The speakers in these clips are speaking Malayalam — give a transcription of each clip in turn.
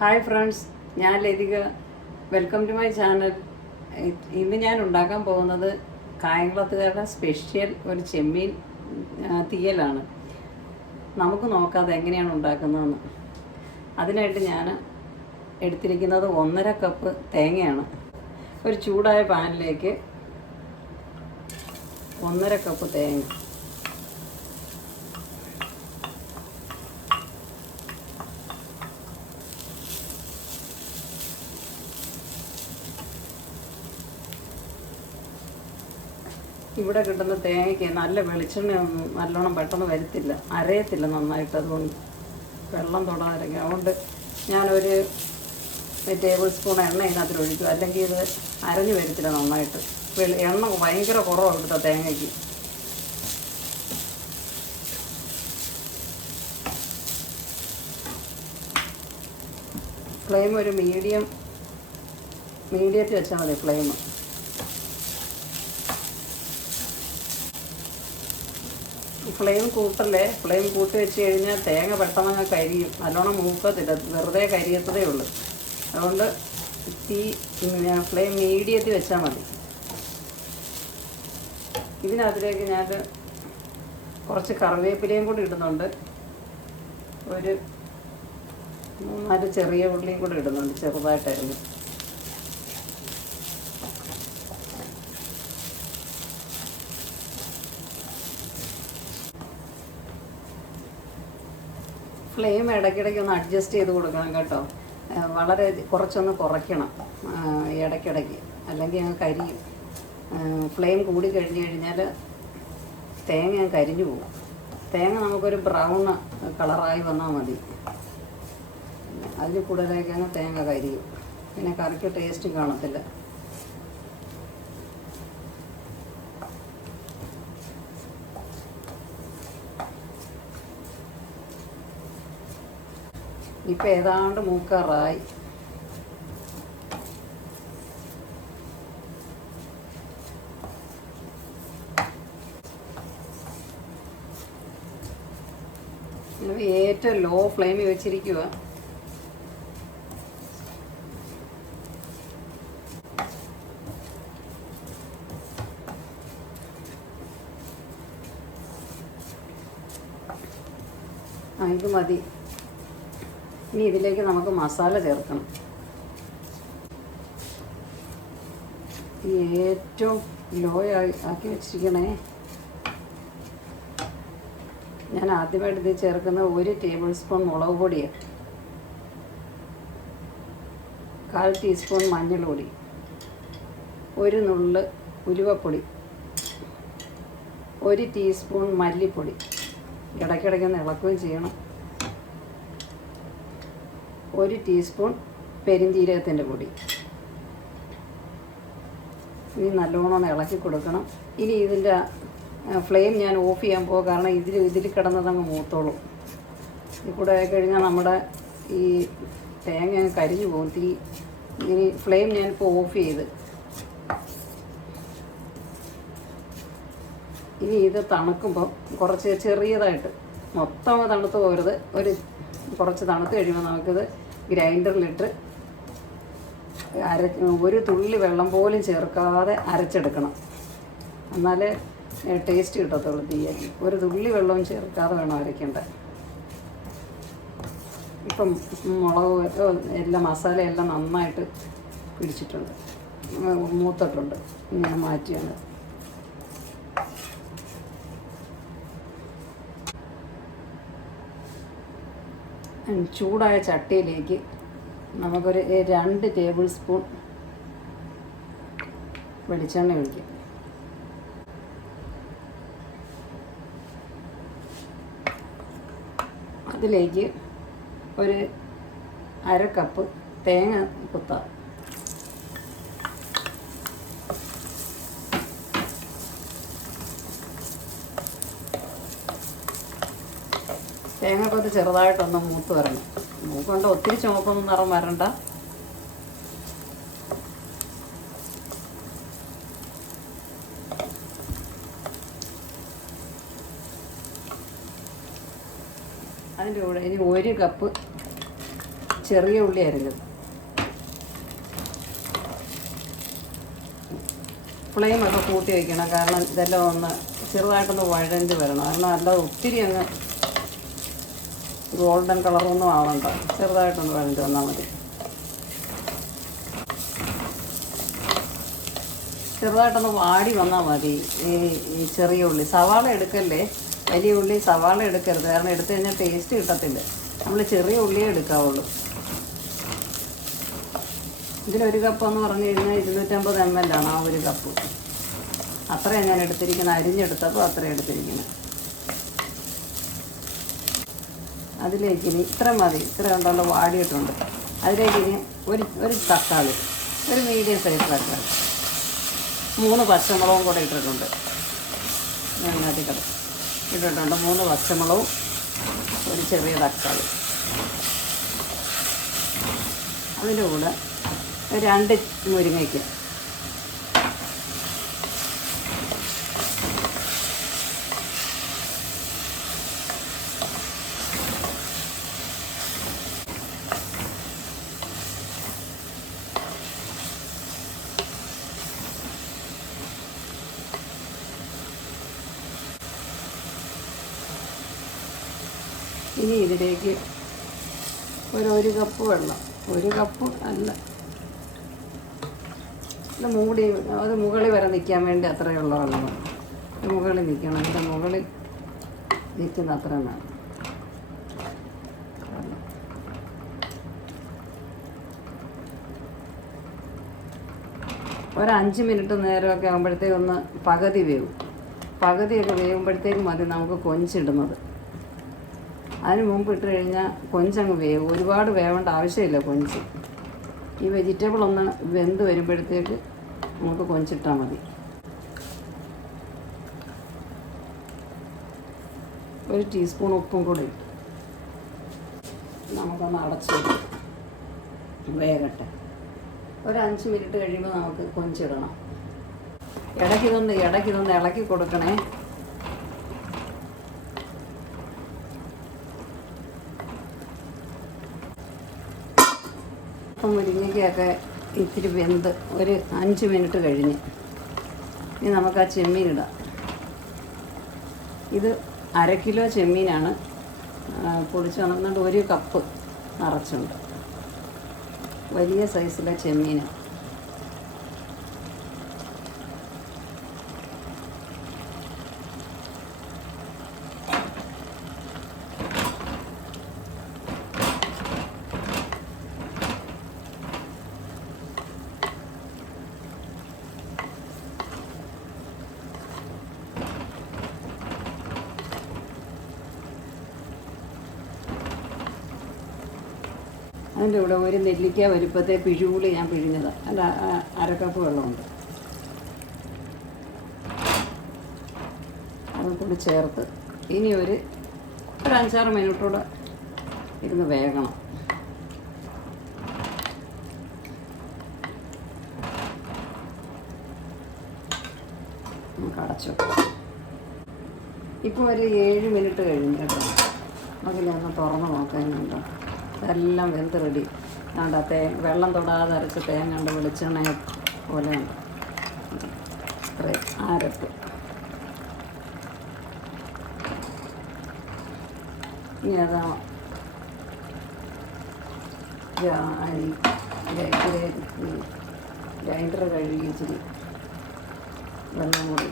ഹായ് ഫ്രണ്ട്സ് ഞാൻ Lathika. Welcome to my channel ഇന്ന് ഞാൻ ഉണ്ടാക്കാൻ പോകുന്നത് കായംകുളത്തുകാരുടെ സ്പെഷ്യൽ ഒരു ചെമ്മീൻ തീയലാണ്. നമുക്ക് നോക്കാതെ എങ്ങനെയാണ് ഉണ്ടാക്കുന്നതെന്ന്. അതിനായിട്ട് ഞാൻ എടുത്തിരിക്കുന്നത് ഒന്നര കപ്പ് തേങ്ങയാണ്. ഒരു ചൂടായ പാനിലേക്ക് ഒന്നര കപ്പ് തേങ്ങ ഇവിടെ കിട്ടുന്ന തേങ്ങയ്ക്ക് നല്ല വെളിച്ചെണ്ണയൊന്നും നല്ലോണം പെട്ടെന്ന് വരത്തില്ല. അരയത്തില്ല നന്നായിട്ട് അതുകൊണ്ട്. വെള്ളം തൊടാതിരിക്കും അതുകൊണ്ട് ഞാനൊരു ടേബിൾ സ്പൂൺ എണ്ണ ഇതിനകത്ത് ഒഴിക്കും. അല്ലെങ്കിൽ ഇത് അരഞ്ഞു വരത്തില്ല നന്നായിട്ട്. വെളി എണ്ണ ഭയങ്കര കുറവാണ് ഇവിടുത്തെ തേങ്ങയ്ക്ക്. ഫ്ലെയിം ഒരു മീഡിയം മീഡിയത്തിൽ വെച്ചാൽ മതി ഫ്ലെയിം. ഫ്ലെയിം കൂട്ടല്ലേ? ഫ്ലെയിം കൂട്ടി വെച്ച് കഴിഞ്ഞാൽ തേങ്ങ പെട്ടെന്ന് കരിയും. നല്ലോണം മൂക്കത്തില്ല വെറുതെ കരിയത്തതേ ഉള്ളൂ. അതുകൊണ്ട് തീ ഫ്ലെയിം മീഡിയത്തിൽ വെച്ചാൽ മതി. ഇതിനകത്തിലേക്ക് ഞാൻ കുറച്ച് കറിവേപ്പിലയും കൂടി ഇടുന്നുണ്ട്. ഒരു മൂന്നാൽ ചെറിയ ഉള്ളിയും കൂടി ഇടുന്നുണ്ട് ചെറുതായിട്ടായിരുന്നു ഫ്ലെയിം ഇടയ്ക്കിടയ്ക്ക് ഒന്ന് അഡ്ജസ്റ്റ് ചെയ്ത് കൊടുക്കണം കേട്ടോ. വളരെ കുറച്ചൊന്ന് കുറയ്ക്കണം. ഇടയ്ക്കിടയ്ക്ക്. അല്ലെങ്കിൽ അങ്ങ് കരിയും. ഫ്ലെയിം കൂടി കഴിഞ്ഞ് കഴിഞ്ഞാൽ തേങ്ങ കരിഞ്ഞു പോകും. തേങ്ങ നമുക്കൊരു ബ്രൗൺ കളറായി വന്നാൽ മതി. അതിൽ കൂടുതലേക്ക് അങ്ങ് തേങ്ങ കരിയും. പിന്നെ കറിക്ക് ടേസ്റ്റ് കാണത്തില്ല. ഇപ്പം ഏതാണ്ട് മൂക്കാറായി. ഏറ്റവും ലോ ഫ്ലെയിമിൽ വെച്ചിരിക്കുക ആ ഇത് മതി. ഇനി ഇതിലേക്ക് നമുക്ക് മസാല ചേർക്കണം. ഏറ്റവും ലോ ആക്കി വെച്ചിരിക്കണേ. ഞാൻ ആദ്യമായിട്ട് ഇത് ചേർക്കുന്ന ഒരു ടേബിൾ സ്പൂൺ മുളക് പൊടിയാണ് കാൽ ടീസ്പൂൺ മഞ്ഞൾപൊടി ഒരു നുള്ള് ഉലുവപ്പൊടി. ഒരു ടീസ്പൂൺ മല്ലിപ്പൊടി. ഇടയ്ക്കിടയ്ക്കൊന്ന് ഇളക്കുകയും ചെയ്യണം. ഒരു ടീസ്പൂൺ പെരിഞ്ജീരകത്തിന്റെ പൊടി. ഇനി നല്ലോണം ഇളക്കി കൊടുക്കണം. ഇനി ഇതിന്റെ ഫ്ലെയിം ഞാൻ ഓഫ് ചെയ്യാൻ പോകും കാരണം ഇതിൽ ഇതിൽ കിടന്നതങ്ങ് മൂത്തോളും. ഇത് കൂടെ ആയിക്കഴിഞ്ഞാൽ നമ്മുടെ ഈ തേങ്ങ കരിഞ്ഞു പോകും. തീ ഇനി ഫ്ലെയിം ഞാനിപ്പോൾ ഓഫ് ചെയ്ത്. ഇനി ഇത് തണുക്കുമ്പോൾ കുറച്ച് ചെറിയതായിട്ട് മൊത്തം തണുത്ത് പോരുത് ഒരു കുറച്ച് തണുത്ത് കഴിയുമ്പോൾ നമുക്കിത് ഗ്രൈൻഡറിലിട്ട് അര ഒരു തുള്ളി വെള്ളം പോലും ചേർക്കാതെ അരച്ചെടുക്കണം. എന്നാലേ ടേസ്റ്റ് കിട്ടത്തുള്ളൂ തീയൽ ഒരു തുള്ളി വെള്ളവും ചേർക്കാതെ വേണം അരയ്ക്കേണ്ടത്. ഇപ്പം മുളക് എല്ലാം മസാല എല്ലാം നന്നായിട്ട് പിടിച്ചിട്ടുണ്ട്. മൂത്തിട്ടുണ്ട്. ഇങ്ങനെ മാറ്റിയാണ്. ചൂടായ ചട്ടിയിലേക്ക് നമുക്കൊരു രണ്ട് ടേബിൾ സ്പൂൺ വെളിച്ചെണ്ണ ഒഴിക്കാം. അതിലേക്ക് ഒരു അര കപ്പ് തേങ്ങ കുത്താം. തേങ്ങക്കൊത്ത് ചെറുതായിട്ടൊന്ന് മൂത്ത് വരണം. മൂക്കൊണ്ട് ഒത്തിരി ചുമപ്പൊന്നും നിറം വരണ്ട. അതിന്റെ കൂടെ ഇനി ഒരു കപ്പ് ചെറിയ ഉള്ളി അരിഞ്ഞത്. ഫ്ലെയിമൊക്കെ കൂട്ടി വയ്ക്കണം കാരണം ഇതെല്ലാം ഒന്ന് ചെറുതായിട്ടൊന്ന് വഴഞ്ഞ് വരണം. കാരണം അല്ലാതെ ഒത്തിരി അങ്ങ് ഗോൾഡൻ കളറൊന്നും ആവണ്ട. ചെറുതായിട്ടൊന്ന് വേണ്ടി വന്നാൽ മതി. ചെറുതായിട്ടൊന്ന് വാടി വന്നാൽ മതി. ഈ ചെറിയ ഉള്ളി. സവാള എടുക്കല്ലേ? വലിയ ഉള്ളി സവാള എടുക്കരുത്. കാരണം എടുത്തു കഴിഞ്ഞാൽ ടേസ്റ്റ് കിട്ടത്തില്ല. നമ്മൾ ചെറിയ ഉള്ളിയേ എടുക്കാവുള്ളൂ. ഇതിലൊരു കപ്പ് എന്ന് പറഞ്ഞു കഴിഞ്ഞാൽ ഇരുന്നൂറ്റമ്പത് എം എൽ ആണ് ആ ഒരു കപ്പ് അത്രയാണ് ഞാൻ എടുത്തിരിക്കുന്നത്. അരിഞ്ഞെടുത്തപ്പോൾ അത്രയും എടുത്തിരിക്കുന്നത്. അതിലേക്ക് ഇനി ഇത്ര മതി. ഇത്ര ഉണ്ടല്ലോ വാടിയിട്ടുണ്ട്. അതിലേക്ക് ഇനി ഒരു ഒരു തക്കാളി ഒരു മീഡിയം സൈസ് തക്കാളി. മൂന്ന് പച്ചമുളകും കൂടെ ഇട്ടിട്ടുണ്ട്. ഞാൻ കട ഇട്ടിട്ടുണ്ട് മൂന്ന് പച്ചമുളകും ഒരു ചെറിയ തക്കാളി. അതിന്റെ കൂടെ രണ്ട് മുരിങ്ങയ്ക്ക്. ഇനി ഇതിലേക്ക് ഒരു ഒരു കപ്പ് വെള്ളം. ഒരു കപ്പ് അല്ല. ഇത് മൂടി അത് മുകളിൽ വരെ നിൽക്കാൻ വേണ്ടി അത്രയേ ഉള്ള വെള്ളമാണ് മുകളിൽ നിൽക്കണം. ഇതിന്റെ മുകളിൽ നിൽക്കുന്ന അത്ര വേണം ഒരു മിനിറ്റ് നേരമൊക്കെ ആകുമ്പോഴത്തേക്കൊന്ന് പകുതി വേവും. പകുതിയൊക്കെ വേവുമ്പോഴത്തേക്ക് മതി നമുക്ക് കൊഞ്ചിടുന്നത്. അതിന് മുമ്പ് ഇട്ട് കഴിഞ്ഞാൽ കൊഞ്ചങ്ങ് വേവും. ഒരുപാട് വേവേണ്ട ആവശ്യമില്ല കൊഞ്ച്. ഈ വെജിറ്റബിൾ ഒന്ന് വെന്ത് വരുമ്പോഴത്തേക്ക് നമുക്ക് കൊഞ്ചിട്ടാൽ മതി. ഒരു ടീസ്പൂൺ ഉപ്പും കൂടെ ഇട്ട് നമുക്കൊന്ന് അടച്ച് വേഗട്ടെ ഒരു അഞ്ച് മിനിറ്റ് കഴിയുമ്പോൾ നമുക്ക് കൊഞ്ചിടണം. ഇടയ്ക്കിതൊന്ന് ഇടയ്ക്കിതൊന്ന് ഇളക്കി കൊടുക്കണേ. മുരിങ്ങയ്ക്കൊക്കെ ഇത്തിരി വെന്ത് ഒരു അഞ്ച് മിനിറ്റ് കഴിഞ്ഞ്. ഇനി നമുക്ക് ആ ചെമ്മീൻ ഇടാം. ഇത് അര കിലോ ചെമ്മീനാണ്. വന്നിട്ട് ഒരു കപ്പ് നിറച്ചുണ്ട്. വലിയ സൈസിലെ ചെമ്മീനാണ്. അതിന്റെ കൂടെ ഒരു നെല്ലിക്ക വലുപ്പത്തെ പിഴുപുളി ഞാൻ പിഴിഞ്ഞത്. ആ- അരക്കപ്പ് വെള്ളമുണ്ട്. അതും കൂടി ചേർത്ത് ഇനി ഒരു ഒരു അഞ്ചാറ് മിനിറ്റൂടെ ഇരുന്ന് വേകണം. നമുക്ക് അടച്ചു ഇപ്പോൾ ഒരു ഏഴ് മിനിറ്റ് കഴിഞ്ഞു കേട്ടോ. അതിലൊന്ന് തുറന്ന് നോക്കാനുണ്ടോ? ഇതെല്ലാം വെന്ത് റെഡി വേണ്ട തേ വെള്ളം തൊടാതെ അരച്ച് തേങ്ങ ഉണ്ട് വെളിച്ചെണ്ണ പോലെ ഉണ്ട്. ആരപ്പ് ഇനി അതാ ഗ്രൈൻഡർ കഴുകി ഇച്ചിരി വെള്ളം കൂടി.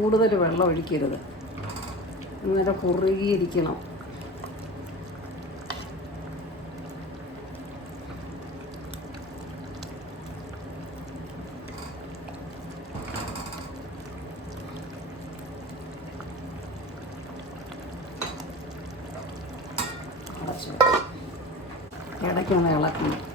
കൂടുതൽ വെള്ളം ഒഴിക്കരുത്. ഇങ്ങനെ കുറുകിയിരിക്കണം. ഇടയ്ക്കൊന്ന് ഇളക്കണം.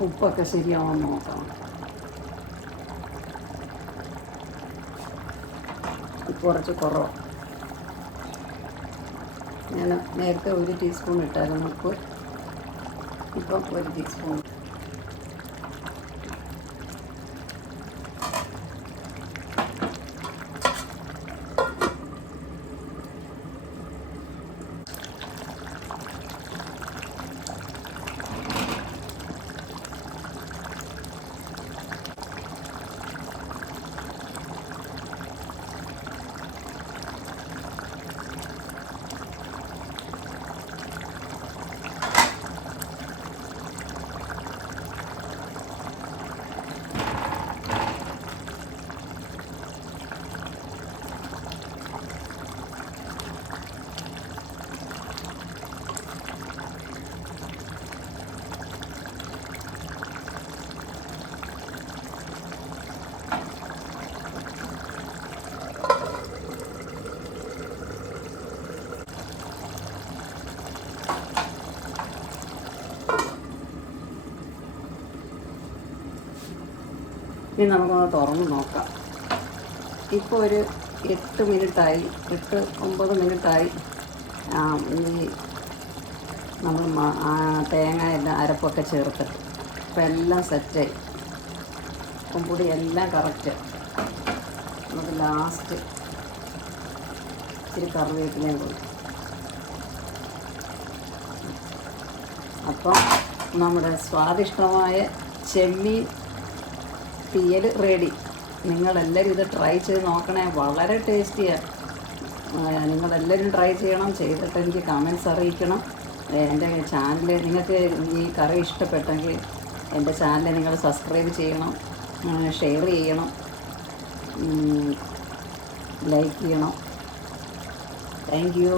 ഉപ്പൊക്കെ ശരിയാവാൻ നോക്കണം കുറച്ച് കുറവ് ഞാൻ നേരത്തെ ഒരു ടീസ്പൂൺ ഇട്ടായിരുന്നു ഉപ്പ് ഇപ്പം ഒരു ടീസ്പൂൺ ഇനി നമുക്കൊന്ന് തുറന്ന് നോക്കാം. ഇപ്പോൾ ഒരു എട്ട് മിനിറ്റായി എട്ട് ഒമ്പത് മിനിറ്റായി. ഈ നമ്മൾ തേങ്ങ എല്ലാം അരപ്പൊക്കെ ചേർത്ത്. ഇപ്പം എല്ലാം സെറ്റായി ഉപ്പുംപൊടി എല്ലാം കറക്റ്റ് നമുക്ക് ലാസ്റ്റ് ഇച്ചിരി കറിവേപ്പിലയും കൊടുക്കും അപ്പം നമ്മുടെ സ്വാദിഷ്ടമായ ചെമ്മീൻ തീയൽ റെഡി നിങ്ങളെല്ലാവരും ഇത് ട്രൈ ചെയ്ത് നോക്കണേ. വളരെ ടേസ്റ്റിയാണ് നിങ്ങളെല്ലാവരും ട്രൈ ചെയ്യണം. ചെയ്തിട്ട് എനിക്ക് കമൻസ് അറിയിക്കണം. എന്റെ ചാനൽ നിങ്ങൾക്ക് ഈ കറി ഇഷ്ടപ്പെട്ടെങ്കിൽ എന്റെ ചാനൽ നിങ്ങൾ സബ്സ്ക്രൈബ് ചെയ്യണം. ഷെയർ ചെയ്യണം. ലൈക്ക് ചെയ്യണം. Thank you